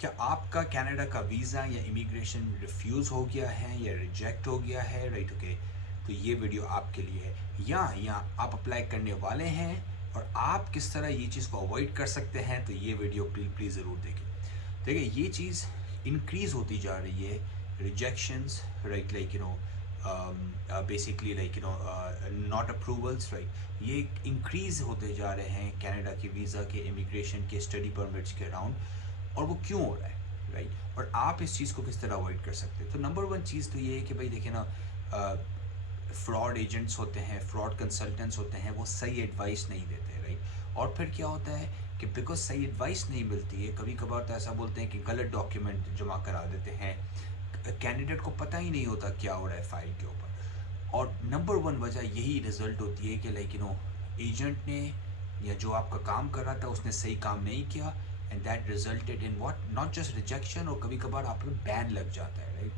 क्या आपका कनाडा का वीज़ा या इमिग्रेशन रिफ्यूज़ हो गया है या रिजेक्ट हो गया है, राइट? ओके, तो ये वीडियो आपके लिए है। या आप अप्लाई करने वाले हैं और आप किस तरह ये चीज़ को अवॉइड कर सकते हैं, तो ये वीडियो प्लीज़ ज़रूर देखें। देखिए, ये चीज़ इंक्रीज़ होती जा रही है, rejections, right, like basically like not approvals, right, ये इंक्रीज़ होते जा रहे हैं कनाडा के वीज़ा के, इमिग्रेशन के, स्टडी परमिट्स के अराउंड। और वो क्यों हो रहा है, राइट? और आप इस चीज़ को किस तरह अवॉइड कर सकते हैं? तो नंबर वन चीज़ तो ये है कि भाई देखिए ना, फ्रॉड एजेंट्स होते हैं, फ्रॉड कंसल्टेंट्स होते हैं, वो सही एडवाइस नहीं देते, राइट? और फिर क्या होता है कि बिकॉज सही एडवाइस नहीं मिलती है, कभी कभार तो ऐसा बोलते हैं कि गलत डॉक्यूमेंट जमा करा देते हैं, कैंडिडेट को पता ही नहीं होता क्या हो रहा है फाइल के ऊपर। और नंबर वन वजह यही रिजल्ट होती है कि लाइक एजेंट ने या जो आपका काम कर रहा था उसने सही काम नहीं किया, and that resulted in what, not just rejection, और कभी कभार आप पर बैन लग जाता है, राइट?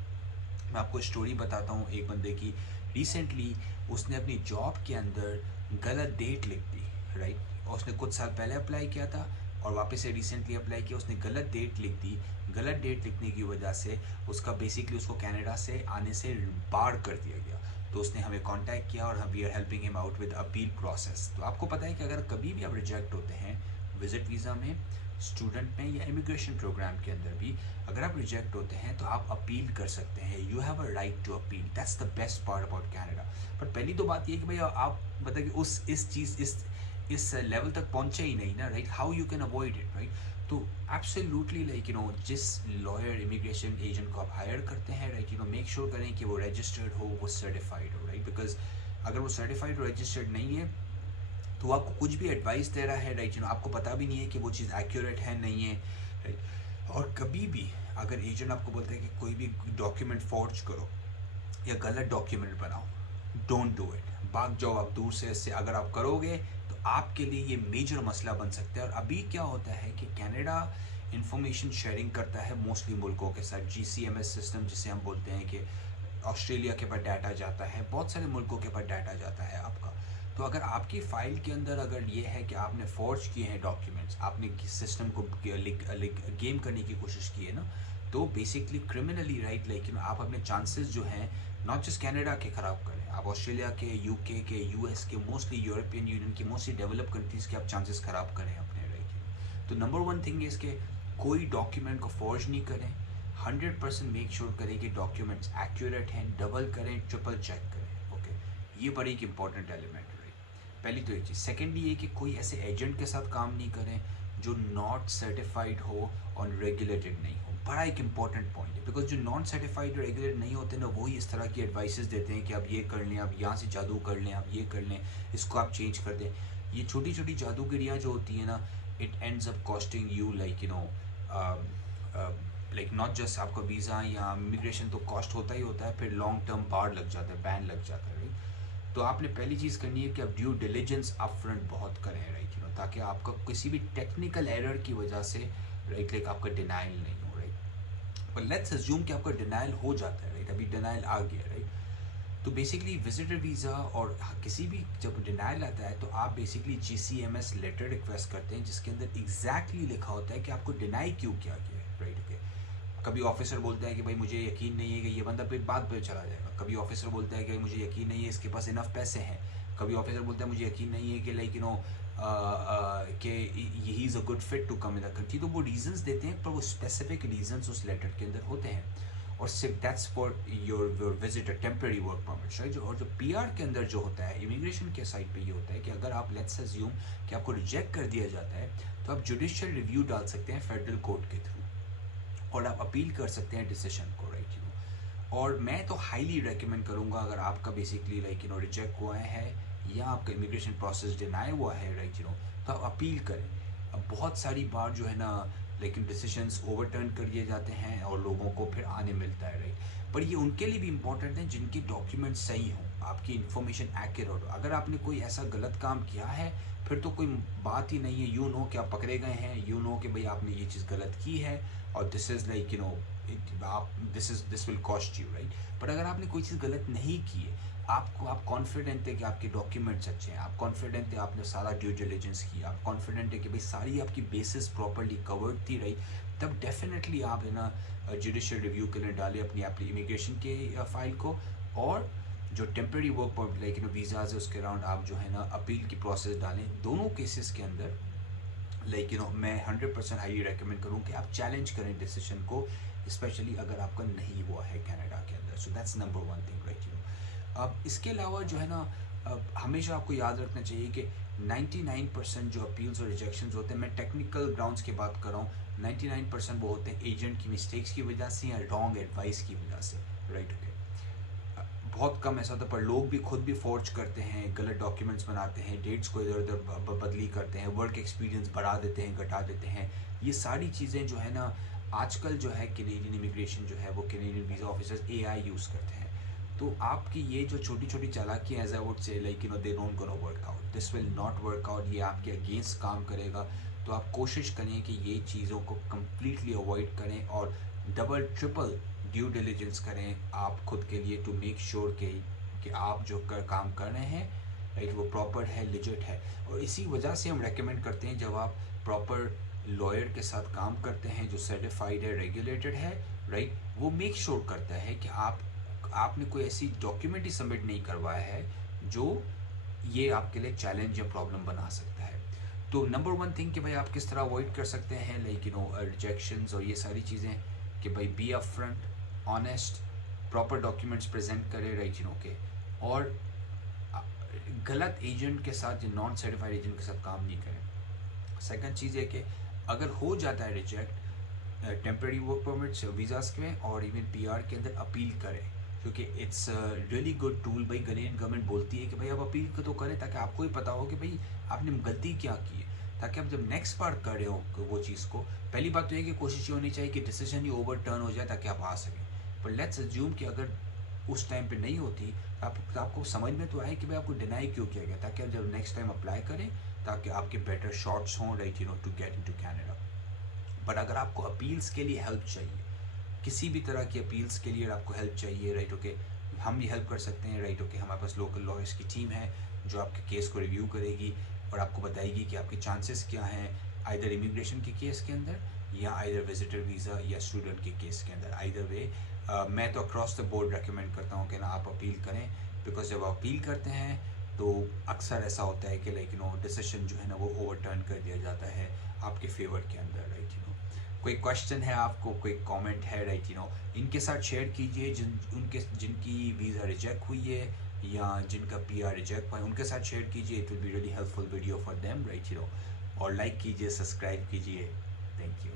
मैं आपको स्टोरी बताता हूँ एक बंदे की। रिसेंटली उसने अपनी जॉब के अंदर गलत डेट लिख दी, राइट? और उसने कुछ साल पहले अप्लाई किया था और वापस से रिसेंटली अप्लाई किया, उसने गलत डेट लिख दी। गलत डेट लिखने की वजह से उसका बेसिकली उसको कनाडा से आने से बार कर दिया गया। तो उसने हमें कांटेक्ट किया और हम we are helping him out with appeal process. तो आपको पता है कि अगर कभी भी आप रिजेक्ट होते हैं विजिट वीज़ा में, स्टूडेंट में, या इमिग्रेशन प्रोग्राम के अंदर भी, अगर आप रिजेक्ट होते हैं तो आप अपील कर सकते हैं। You have a right to appeal, that's the best part about Canada. पर पहली तो बात ये कि भाई आप बताइए उस इस चीज़ इस लेवल तक पहुंचे ही नहीं ना, right? How you can avoid it, right? तो एब्सोल्युटली लाइक जिस लॉयर, इमिग्रेशन एजेंट को आप हायर करते हैं, राइट, मेक श्योर करें कि वो रजिस्टर्ड हो, वो सर्टिफाइड हो, राइट? बिकॉज अगर वो सर्टिफाइड और रजिस्टर्ड नहीं है तो आपको कुछ भी एडवाइस दे रहा है, राइट, आपको पता भी नहीं है कि वो चीज़ एक्यूरेट है नहीं है, राइट? और कभी भी अगर एजेंट आपको बोलता है कि कोई भी डॉक्यूमेंट फॉर्ज करो या गलत डॉक्यूमेंट बनाओ, डोंट डू इट, भाग जाओ आप दूर से। इससे अगर आप करोगे तो आपके लिए ये मेजर मसला बन सकता है। और अभी क्या होता है कि कनाडा इंफॉर्मेशन शेयरिंग करता है मोस्टली मुल्कों के साथ, GCMS सिस्टम जिसे हम बोलते हैं, कि ऑस्ट्रेलिया के पास डाटा जाता है, बहुत सारे मुल्कों के पास डाटा जाता है आपका। तो अगर आपकी फ़ाइल के अंदर अगर ये है कि आपने फॉर्ज किए हैं डॉक्यूमेंट्स, आपने सिस्टम को गेम करने की कोशिश की है ना, तो बेसिकली क्रिमिनली, राइट, लेकिन आप अपने चांसेस जो हैं नॉट जस्ट कनाडा के ख़राब करें, आप ऑस्ट्रेलिया के, UK के, US के, मोस्टली यूरोपियन यूनियन के, मोस्टली डेवलप कंट्रीज़ के आप चांसेस ख़राब करें अपने, राइट? तो नंबर वन थिंग है इसके, कोई डॉक्यूमेंट को फॉर्ज नहीं करें। 100% मेक श्योर करें कि डॉक्यूमेंट्स एक्यूरेट हैं, डबल करें, ट्रिपल चेक करें, ओके? ये बड़ी एक इंपॉर्टेंट एलिमेंट है, पहली तो ये चीज़। सेकेंडली ये कि कोई ऐसे एजेंट के साथ काम नहीं करें जो नॉट सर्टिफाइड हो और रेगुलेटेड नहीं हो, बड़ा एक इंपॉर्टेंट पॉइंट है। बिकॉज जो नॉन सर्टिफाइड और रेगुलेटेड नहीं होते ना, वही इस तरह की एडवाइसेस देते हैं कि आप ये कर लें, आप यहाँ से जादू कर लें, आप ये कर लें, इसको आप चेंज कर दें। ये छोटी छोटी जादूगरियाँ जो होती हैं ना, it ends up costing you like like not just आपका वीज़ा या इमिग्रेशन तो कॉस्ट होता ही होता है, फिर लॉन्ग टर्म बार लग जाता है, बैन लग जाता है, राइट? तो आपने पहली चीज़ करनी है कि आप ड्यू डिलीजेंस अपफ्रंट बहुत करें, राइट, ताकि आपका किसी भी टेक्निकल एरर की वजह से, राइट, लाइक आपका डिनाइल नहीं हो, राइट? पर लेट्स अज्यूम कि आपका डिनाइल हो जाता है, राइट, अभी डिनाइल आ गया, राइट? तो बेसिकली विजिटर वीज़ा और किसी भी जब डिनाइल आता है तो आप बेसिकली GCMS लेटर रिक्वेस्ट करते हैं, जिसके अंदर एग्जैक्टली लिखा होता है कि आपको डिनाई क्यों किया गया है, राइट? ओके, कभी ऑफिसर बोलता है कि भाई मुझे यकीन नहीं है कि ये बंदा फिर बात पे चला जाएगा, कभी ऑफिसर बोलता है कि मुझे यकीन नहीं है इसके पास इनफ पैसे हैं, कभी ऑफिसर बोलता है मुझे यकीन नहीं है कि लाइक कि he is a good fit to come in the country. तो वो रीजंस देते हैं, पर वो स्पेसिफिक रीजंस उस लेटर के अंदर होते हैं। और सिर्फ that's for your visitor temporary work permit, right? और जो PR के अंदर जो होता है, इमिग्रेशन के साइड पे ये होता है कि अगर आप लेट्स अज्यूम कि आपको रिजेक्ट कर दिया जाता है, तो आप जुडिशियल रिव्यू डाल सकते हैं फेडरल कोर्ट के थ्रू, और आप अपील कर सकते हैं डिसीजन को, राइट? और मैं तो हाईली रेकमेंड करूँगा, अगर आपका बेसिकली लाइक रिजेक्ट हुआ है या आपका इमिग्रेशन प्रोसेस डिनाई हुआ है, राइट, तो आप अपील करें। अब बहुत सारी बार जो है ना, लेकिन डिसीजंस ओवरटर्न कर दिए जाते हैं और लोगों को फिर आने मिलता है, राइट? पर ये उनके लिए भी इंपॉर्टेंट है जिनके डॉक्यूमेंट सही हों, आपकी इन्फॉर्मेशन एक्यूरेट हो। अगर आपने कोई ऐसा गलत काम किया है, फिर तो कोई बात ही नहीं है, कि आप पकड़े गए हैं, कि भाई आपने ये चीज़ गलत की है, और दिस इज़ लाइक आप this will cost you, right? पर अगर आपने कोई चीज़ गलत नहीं की है, आप कॉन्फिडेंट है कि आपके डॉक्यूमेंट्स अच्छे हैं, आप कॉन्फिडेंट है आपने सारा ड्यू डिलिजेंस किया, आप कॉन्फिडेंट है कि भाई सारी आपकी बेसिस प्रॉपर्ली कवर्ड थी, रही, तब डेफिनेटली आप है ना जुडिशियल रिव्यू के लिए डालें अपनी इमिग्रेशन के फाइल को। और जो temporary work permit like visas है उसके अराउंड आप जो है ना अपील की प्रोसेस डालें। दोनों केसेस के अंदर लाइक मैं 100% हाईली रेकमेंड करूँ कि आप चैलेंज करें डिसीजन को, स्पेशली अगर आपका नहीं हुआ है कनाडा के अंदर। So that's number one thing, right. अब इसके अलावा जो है ना हमेशा आपको याद रखना चाहिए कि 99% जो अपील्स और रिजेक्शंस होते हैं, मैं टेक्निकल ग्राउंड्स की बात कर रहा हूँ, 99% वो होते हैं एजेंट की मिस्टेक्स की वजह से या रॉन्ग एडवाइस की वजह से, राइट। ओके, बहुत कम ऐसा होता है, पर लोग भी खुद भी फोर्ज करते हैं, गलत डॉक्यूमेंट्स बनाते हैं, डेट्स को इधर उधर बदली करते हैं, वर्क एक्सपीरियंस बढ़ा देते हैं, घटा देते हैं। ये सारी चीज़ें जो है ना आजकल जो है कैनेडियन इमिग्रेशन जो है वो Canadian visa officers AI use करते हैं। तो आपकी ये जो छोटी छोटी चालाकियाँ as I would say like they don't gonna work out, this will not work out, ये आपके अगेंस्ट काम करेगा। तो आप कोशिश करें कि ये चीज़ों को कम्प्लीटली अवॉइड करें और डबल ट्रिपल ड्यू डिलिजेंस करें आप खुद के लिए, टू मेक श्योर कि आप जो काम कर रहे हैं, राइट, वो प्रॉपर है, लिजिट है। और इसी वजह से हम रेकमेंड करते हैं जब आप प्रॉपर लॉयर के साथ काम करते हैं जो सर्टिफाइड है, रेगुलेटेड है, राइट, वो मेक श्योर करता है कि आपने कोई ऐसी डॉक्यूमेंट ही सबमिट नहीं करवाया है जो ये आपके लिए चैलेंज या प्रॉब्लम बना सकता है। तो नंबर वन थिंग कि भाई आप किस तरह अवॉइड कर सकते हैं लाइक रिजेक्शंस और ये सारी चीज़ें, कि भाई be up front, honest, proper documents present करें, राइट, के और गलत एजेंट के साथ या नॉन सर्टिफाइड एजेंट के साथ काम नहीं करें। सेकंड चीज़ है कि अगर हो जाता है reject temporary work permits visas के और इवन PR के अंदर अपील करें, क्योंकि इट्स रियली गुड टूल। भाई कैनेडियन गवर्नमेंट बोलती है कि भाई आप अपील तो करें ताकि आपको ही पता हो कि भाई आपने गलती क्या की है, ताकि आप जब नेक्स्ट बार कर रहे हो वो चीज़ को, पहली बात तो ये कि कोशिश ये होनी चाहिए कि डिसीजन ही ओवरटर्न हो जाए ताकि आप आ सकें। पर लेट्स अज्यूम कि अगर उस टाइम पे नहीं होती तो आपको समझ में तो आए कि भाई आपको डिनाई क्यों किया गया, ताकि आप जब नेक्स्ट टाइम अप्लाई करें ताकि आपके बेटर शॉट्स हों, right, to get into Canada. But अगर आपको अपील्स के लिए हेल्प चाहिए, किसी भी तरह की अपील्स के लिए आपको हेल्प चाहिए, राइट, ओके, हम भी हेल्प कर सकते हैं, राइट, ओके। हमारे पास लोकल लॉयर्स की टीम है जो आपके केस को रिव्यू करेगी और आपको बताएगी कि आपके चांसेस क्या हैं, आइदर इमिग्रेशन के केस के अंदर या आइदर विजिटर वीज़ा या स्टूडेंट के केस के अंदर। आइदर वे मैं तो अक्रॉस द बोर्ड रेकमेंड करता हूँ कि ना आप अपील करें, बिकॉज जब आप अपील करते हैं तो अक्सर ऐसा होता है कि लाइक डिसीजन जो है ना वो ओवरटर्न कर दिया जाता है आपके फेवर के अंदर, राइट। कोई क्वेश्चन है आपको, कोई कमेंट है, राइट, इनके साथ शेयर कीजिए जिनकी वीज़ा रिजेक्ट हुई है या जिनका PR रिजेक्ट हुआ है, उनके साथ शेयर कीजिए। It will be really helpful video for them, right, और लाइक कीजिए, सब्सक्राइब कीजिए। Thank you.